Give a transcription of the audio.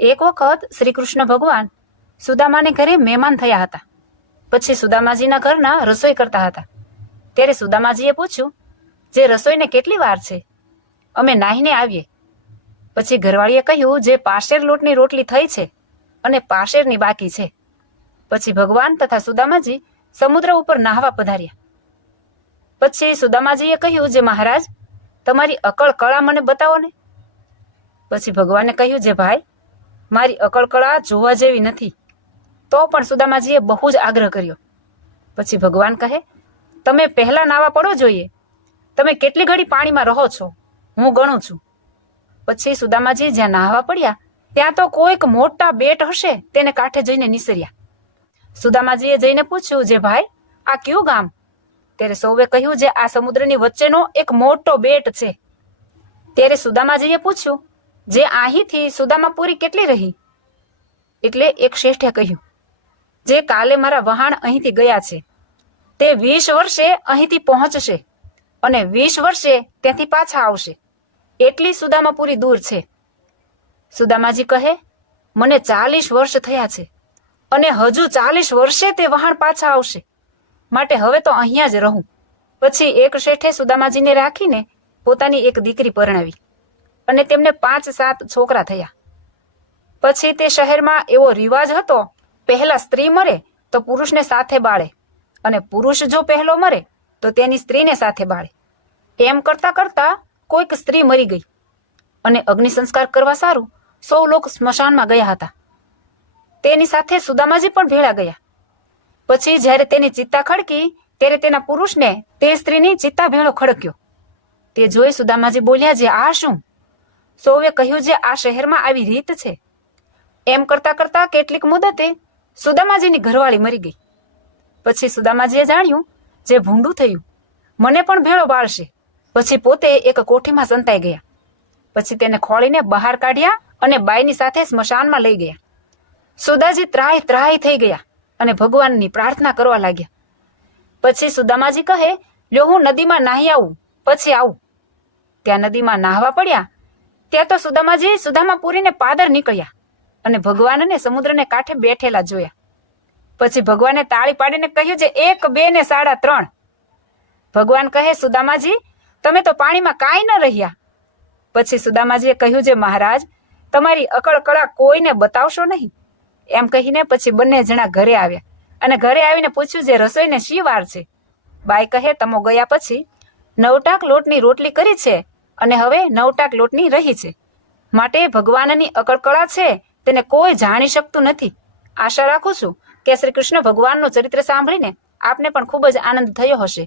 એક વખત શ્રી કૃષ્ણ ભગવાન સુદામાને ઘરે મહેમાન થયા હતા. પછી સુદામાજીના ઘરના રસોઈ કરતા હતા. ત્યારે સુદામાજીએ પૂછ્યું, જે રસોઈને કેટલી વાર છે? અમે નાહીને આવીએ. પછી ઘરવાળીએ કહ્યું, જે પાશેર લોટની રોટલી થઈ છે અને પાશેરની બાકી છે. પછી ભગવાન તથા સુદામાજી સમુદ્ર ઉપર નાહવા પધાર્યા. પછી સુદામાજીએ કહ્યું, જે મહારાજ, તમારી અકળ કળા મને બતાવો ને. પછી ભગવાને કહ્યું, જે ભાઈ, મારી અકળ કળા જોવા જેવી નથી. તો પણ સુદામાજીએ બહુ જ આગ્રહ કર્યો. પછી ભગવાન કહે, તમે પહેલા નાવા પડો જોઈએ. તમે કેટલી ઘડી પાણીમાં રહો છો, હું ગણું છું. પછી સુદામાજી જ્યાં નાહવા પડ્યા ત્યાં તો કોઈક મોટા બેટ હશે તેને કાંઠે જઈને નિસર્યા. સુદામાજીએ જઈને પૂછ્યું, જે ભાઈ, આ કયું ગામ? ત્યારે સૌએ કહ્યું, જે આ સમુદ્રની વચ્ચેનો એક મોટો બેટ છે. ત્યારે સુદામાજીએ પૂછ્યું, જે અહીંથી સુદામાપુરી કેટલી રહી? એટલે એક શ્રેષ્ઠે કહ્યું, જે કાલે મારા વહાણ અહીંથી ગયા છે તે 20 વર્ષે અહીંથી પહોંચશે અને 20 વર્ષે ત્યાંથી પાછા આવશે. એટલી સુદામાપુરી દૂર છે. સુદામાજી કહે, મને 40 વર્ષ થયા છે અને હજુ 40 વર્ષે તે વહાણ પાછા આવશે, માટે હવે તો અહીંયા જ રહું. પછી એક શેઠે સુદામાજીને રાખીને પોતાની એક દીકરી પરણાવી અને તેમને 5-7 છોકરા થયા. પછી તે શહેરમાં એવો રિવાજ હતો, પહેલા સ્ત્રી મરે તો પુરુષને સાથે બાળે અને પુરુષ જો પહેલો મરે તો તેની સ્ત્રીને સાથે બાળે. એમ કરતા કરતા કોઈક સ્ત્રી મરી ગઈ અને અગ્નિ સંસ્કાર કરવા સારું સૌ લોકો સ્મશાનમાં ગયા હતા. તેની સાથે સુદામાજી પણ ભેળા ગયા. પછી જ્યારે તેની ચિત્તા ખડકી ત્યારે તેના પુરુષને તે સ્ત્રીની ચિત્તા ભેળો ખડક્યો. તે જોઈ સુદામાજી બોલ્યા, જે આ શું? સૌએ કહ્યું, જે આ શહેરમાં આવી રીત છે. એમ કરતા કરતા કેટલીક મુદતે સુદામાજીની ઘરવાળી મરી ગઈ. પછી સુદામાજીએ જાણ્યું, જે ભૂંડું થયું, મને પણ ભેળો બાળશે. પછી પોતે એક કોઠીમાં સંતાઈ ગયા. પછી તેને ખોળીને બહાર કાઢ્યા અને બાઈની સાથે સ્મશાનમાં લઈ ગયા. સુદાજી ત્રાય ત્રાય થઈ ગયા અને ભગવાનની પ્રાર્થના કરવા લાગ્યા. પછી સુદામાજી કહે, લ્યો હું નદીમાં નાહી આવું, પછી આવું. ત્યાં નદીમાં નાહવા પડ્યા ત્યાં તો સુદામાજી સુદામાપુરીને પાદર નીકળ્યા અને ભગવાનને સમુદ્રને કાંઠે બેઠેલા જોયા. પછી ભગવાને તાળી પાડીને કહ્યું, જે 1, 2 ને 3.5. ભગવાન કહે, સુદામાજી, તમે તો પાણીમાં કાંઈ ન રહ્યા. પછી સુદામાજીએ કહ્યું, જે મહારાજ, તમારી અકળ કળા કોઈને બતાવશો નહીં. એમ કહીને પછી બંને જણા ઘરે આવ્યા અને ઘરે આવીને પૂછ્યું, જે રસોઈને શી વાર છે? બાઈ કહે, તમો ગયા પછી 9 ટાંક લોટની રોટલી કરી છે અને હવે 9 ટાંક લોટની રહી છે. માટે ભગવાનની અકળ કળા છે તેને કોઈ જાણી શકતું નથી. આશા રાખું છું કે શ્રી કૃષ્ણ ભગવાનનું ચરિત્ર સાંભળીને આપને પણ ખૂબ જ આનંદ થયો હશે.